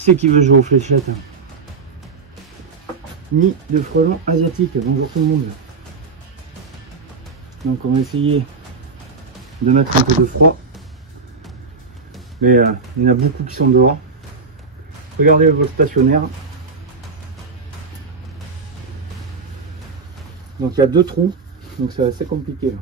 c'est qui veut jouer aux fléchettes? Nid de frelons asiatiques. Bonjour tout le monde. Donc on va essayer de mettre un peu de froid. Mais il y en a beaucoup qui sont dehors. Regardez votre stationnaire. Donc il y a 2 trous. Donc c'est assez compliqué là.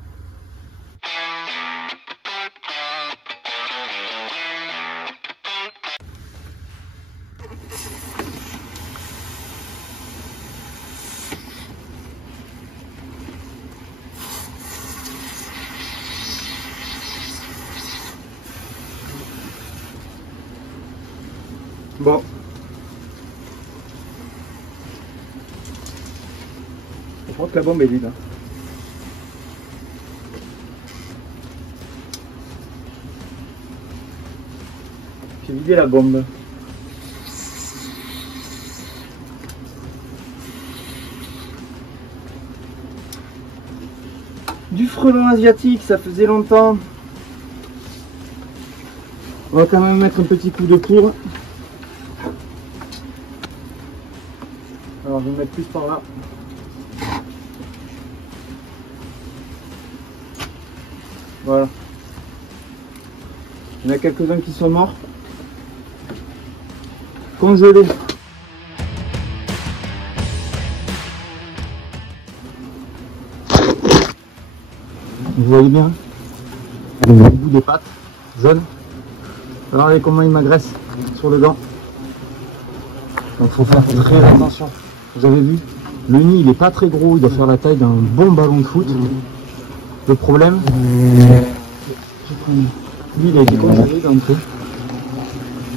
Bon. Je crois que la bombe est vide. J'ai vidé la bombe. Du frelon asiatique, ça faisait longtemps. On va quand même mettre un petit coup de poudre. Alors je vais mettre plus par là. Voilà. Il y en a quelques-uns qui sont morts. Congelés. Vous voyez bien le bout des pattes jaunes. Regardez comment il m'agresse sur le gant. Donc il faut faire très attention. Vous avez vu, le nid il n'est pas très gros, il doit faire la taille d'un bon ballon de foot. Le problème, lui il a été congelé d'entrée.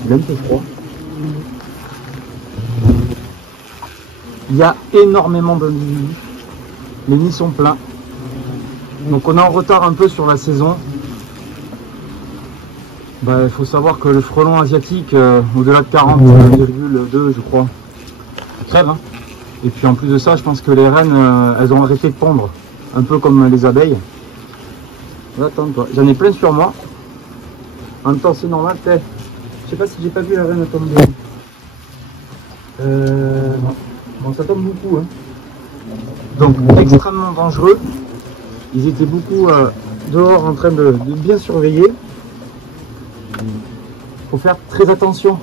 Il a un peu froid. Il y a énormément d'individus. Les nids sont pleins. Donc on est en retard un peu sur la saison. Il faut savoir que le frelon asiatique, au-delà de 40,2 je crois, il crève. Hein. Et puis en plus de ça, je pense que les reines, elles ont arrêté de pondre. Un peu comme les abeilles. Attends-toi, j'en ai plein sur moi. En même temps c'est normal, peut-être. Je sais pas si j'ai pas vu la reine tomber. Bon, ça tombe beaucoup. Hein. Donc extrêmement dangereux. Ils étaient beaucoup dehors en train de bien surveiller. Il faut faire très attention.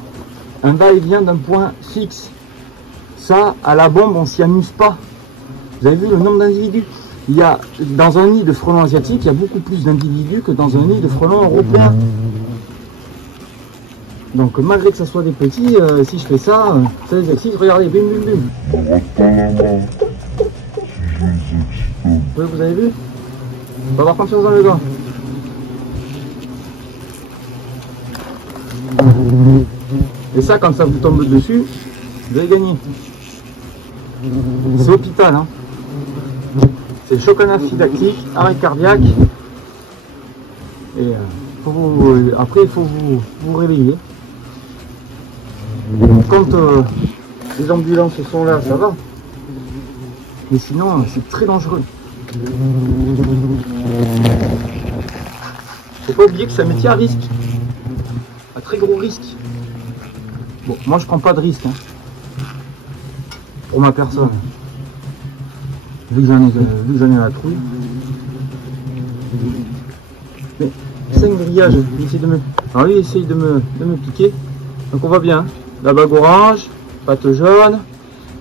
Un va-et-vient d'un point fixe. Ça, à la bombe, on s'y amuse pas. Vous avez vu le nombre d'individus? Il y a, dans un nid de frelons asiatiques, il y a beaucoup plus d'individus que dans un nid de frelons européens. Donc malgré que ça soit des petits, si je fais ça, ça les excite. Regardez, bim bim bim. Oui, vous avez vu? On va avoir confiance dans le gars. Et ça, quand ça vous tombe dessus, vous avez gagné. C'est hôpital, hein. C'est le choc anaphylactique, arrêt cardiaque. Et après, il faut vous réveiller. Quand les ambulances sont là, ça va. Mais sinon, c'est très dangereux. Faut pas oublier que c'est un métier à risque. Un très gros risque. Bon, moi je prends pas de risque. Hein. Pour ma personne. Vu que j'en ai la trouille. Mais 5 grillages, il essaie de me. Alors lui il essaye de me piquer. Donc on va bien. La bague orange, patte jaune.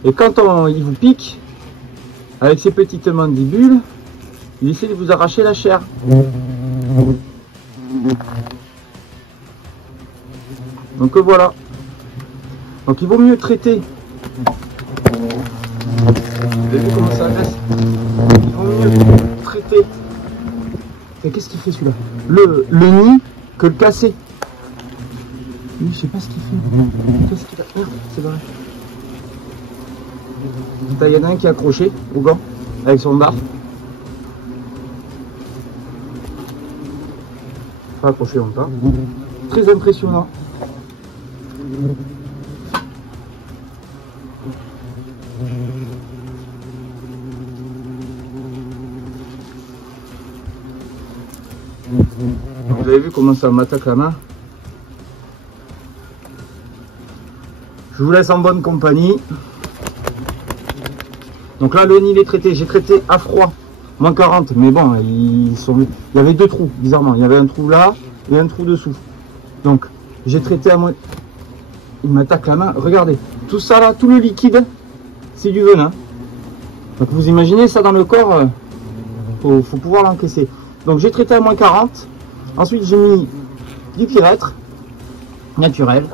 Et quand il vous pique, avec ses petites mandibules, il essaie de vous arracher la chair. Donc voilà. Donc il vaut mieux traiter. Vous avez vu comment ça agresse? Il vaut mieux traiter. Et qu'est-ce qu'il fait celui-là? Le nid que le casser. Lui, je sais pas ce qu'il fait. Qu'est-ce qu'il a? Merde, c'est vrai. Il y en a un qui est accroché au gant avec son dard. Pas accroché longtemps. Très impressionnant. Vous avez vu comment ça m'attaque la main? Je vous laisse en bonne compagnie. Donc là, le nid est traité. J'ai traité à froid, moins 40. Mais bon, il y avait deux trous, bizarrement. Il y avait un trou là et un trou dessous. Donc, j'ai traité à moins... Il m'attaque la main. Regardez, tout ça là, tout le liquide, c'est du venin. Donc vous imaginez ça dans le corps, faut pouvoir l'encaisser. Donc j'ai traité à moins 40. Ensuite, j'ai mis du pyrètre naturel.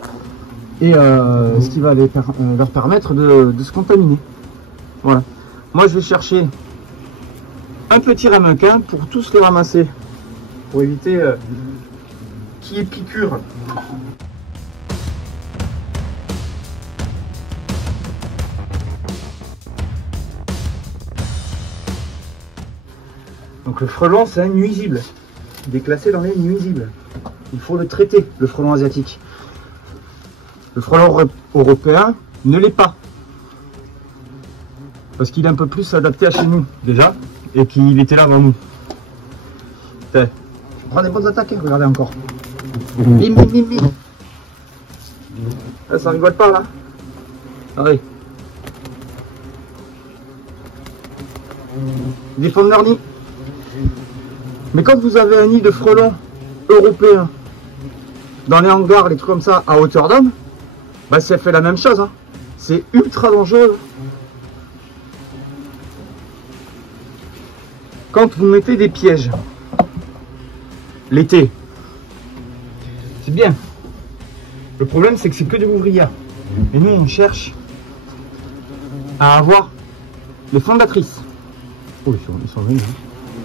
Et ce qui va leur permettre de se contaminer. Voilà. Moi, je vais chercher un petit ramequin pour tous les ramasser, pour éviter qu'il y ait piqûre. Donc le frelon, c'est un nuisible. Il est classé dans les nuisibles. Il faut le traiter, le frelon asiatique. Le frelon européen ne l'est pas. Parce qu'il est un peu plus adapté à chez nous, déjà. Et qu'il était là avant nous. Je prends des bonnes attaques, hein, regardez encore. Bim, bim, bim, bim. Là, ça rigole pas, là. Regardez. Ils défendent leur nid. Mais quand vous avez un nid de frelons européens dans les hangars, les trucs comme ça, à hauteur d'homme, bah ça fait la même chose. Hein. C'est ultra dangereux. Quand vous mettez des pièges, l'été, c'est bien. Le problème, c'est que c'est que des ouvrières. Et nous, on cherche à avoir les fondatrices. Oh, ils sont venus.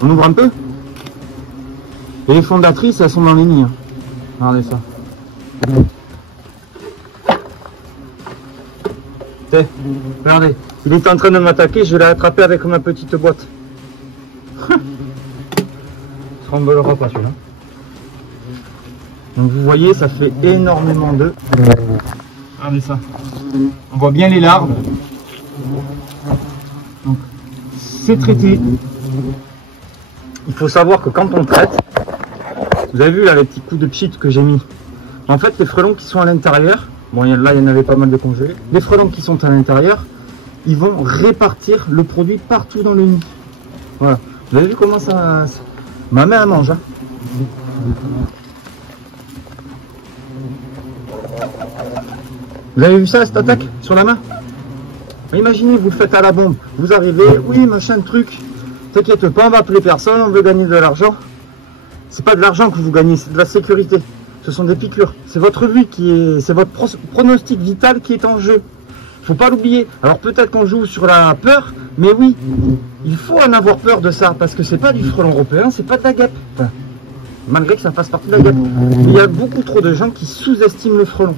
On ouvre un peu. Et les fondatrices, elles sont dans les nids. Hein. Regardez ça. Regardez, il est en train de m'attaquer, je vais l'attraper avec ma petite boîte. Il se rembolera pas celui-là. Donc vous voyez, ça fait énormément d'œufs. Regardez ça. On voit bien les larves. Donc, c'est traité. Il faut savoir que quand on traite, vous avez vu là les petits coups de pchit que j'ai mis. En fait, les frelons qui sont à l'intérieur, bon là il y en avait pas mal de congelés. Les frelons qui sont à l'intérieur, ils vont répartir le produit partout dans le nid. Voilà. Vous avez vu comment ça... Ma main elle mange. Hein. Vous avez vu ça, cette attaque sur la main? Imaginez, vous le faites à la bombe. Vous arrivez, oui, machin, truc. T'inquiète pas, on va appeler personne, on veut gagner de l'argent. C'est pas de l'argent que vous gagnez, c'est de la sécurité. Ce sont des piqûres. C'est votre vie qui est... C'est votre pronostic vital qui est en jeu. Faut pas l'oublier. Alors peut-être qu'on joue sur la peur, mais oui, il faut en avoir peur de ça, parce que c'est pas du frelon européen, c'est pas de la guêpe. Enfin, malgré que ça fasse partie de la guêpe. Mais il y a beaucoup trop de gens qui sous-estiment le frelon.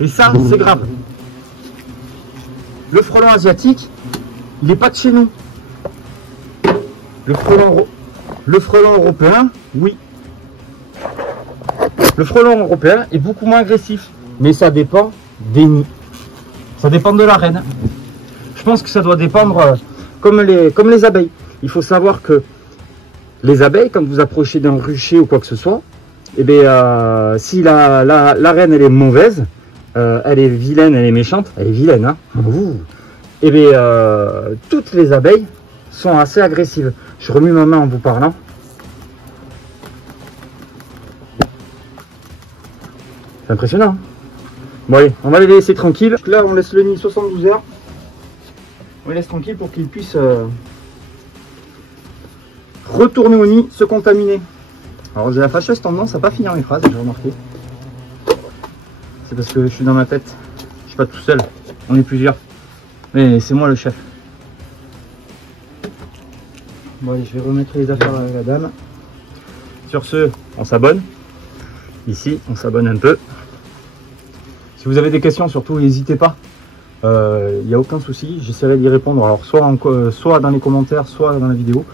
Et ça, c'est grave. Le frelon asiatique, il n'est pas de chez nous. Le frelon européen, oui. Le frelon européen est beaucoup moins agressif. Mais ça dépend des nids. Ça dépend de la reine. Je pense que ça doit dépendre comme les abeilles. Il faut savoir que les abeilles, quand vous approchez d'un rucher ou quoi que ce soit, eh bien, si la reine elle est mauvaise, elle est vilaine, elle est méchante, elle est vilaine, hein. Et bien, toutes les abeilles sont assez agressives. Je remue ma main en vous parlant. C'est impressionnant. Hein. Bon allez, on va les laisser tranquilles. Là, on laisse le nid 72 heures. On les laisse tranquilles pour qu'ils puissent retourner au nid, se contaminer. Alors j'ai la fâcheuse tendance à pas finir mes phrases, j'ai remarqué. C'est parce que je suis dans ma tête. Je suis pas tout seul. On est plusieurs. Mais c'est moi le chef. Bon allez, je vais remettre les affaires à la dame. Sur ce, on s'abonne. Ici, on s'abonne un peu. Si vous avez des questions, surtout, n'hésitez pas. Il n'y a aucun souci. J'essaierai d'y répondre. Alors, soit dans les commentaires, soit dans la vidéo.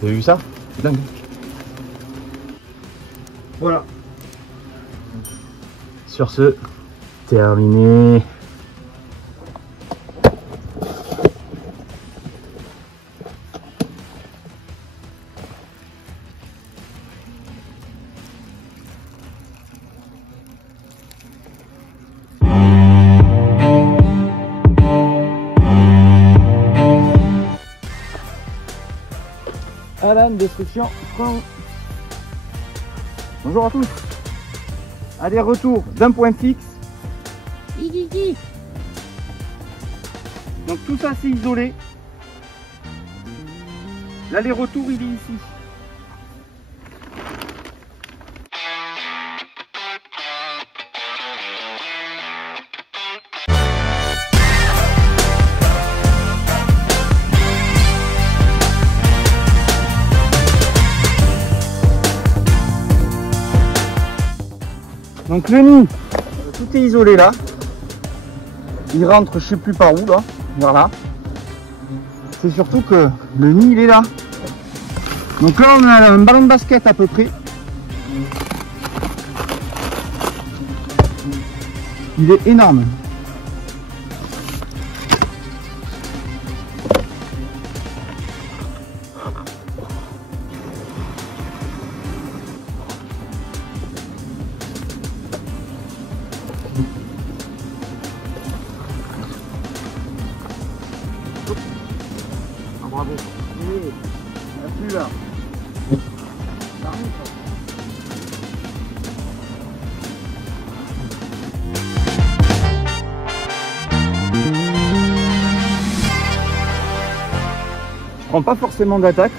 Vous avez vu ça? C'est dingue. Voilà. Sur ce, terminé. Alan, destruction. Bonjour à tous. Aller-retour d'un point fixe. Donc tout ça c'est isolé. L'aller-retour il est ici. Donc le nid, tout est isolé là. Il rentre je sais plus par où là, vers là. C'est surtout que le nid il est là. Donc là on a un ballon de basket à peu près. Il est énorme. Ah, bravo. Il n'y a plus là. Ça arrive, ça. Je prends pas forcément d'attaque.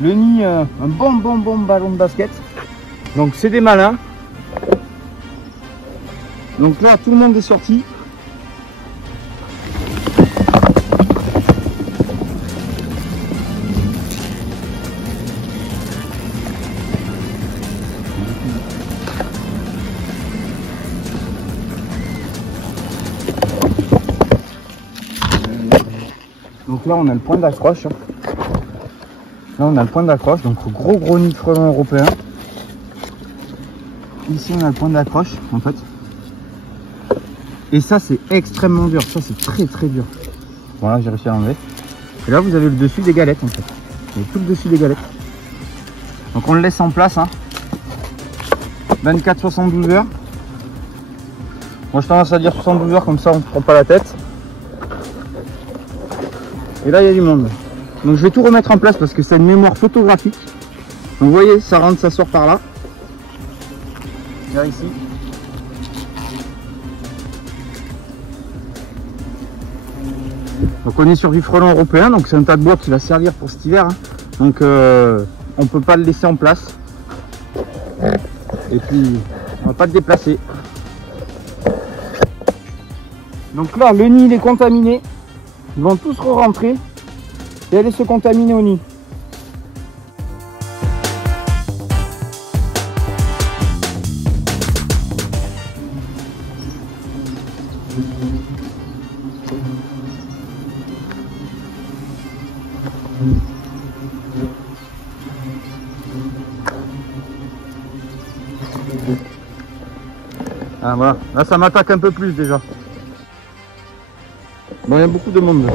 Le nid, un bon ballon de basket. Donc c'est des malins. Donc là tout le monde est sorti. Donc là on a le point d'accroche. Là on a le point d'accroche, donc gros nid de frelon européen. Ici on a le point d'accroche en fait. Et ça c'est extrêmement dur, ça c'est très dur. Voilà, j'ai réussi à l'enlever. Et là vous avez le dessus des galettes en fait. Vous avez tout le dessus des galettes. Donc on le laisse en place, hein. 24-72 heures. Moi je tendance à dire 72 heures, comme ça on ne prend pas la tête. Et là il y a du monde. Donc je vais tout remettre en place parce que c'est une mémoire photographique. Donc vous voyez, ça rentre, ça sort par là. Là ici. Donc on est sur du frelon européen, donc c'est un tas de bois qui va servir pour cet hiver, hein. Donc on peut pas le laisser en place. Et puis on va pas le déplacer. Donc là le nid il est contaminé. Ils vont tous re-rentrer et aller se contaminer au nid. Ah voilà, là ça m'attaque un peu plus déjà. Bon, il y a beaucoup de monde.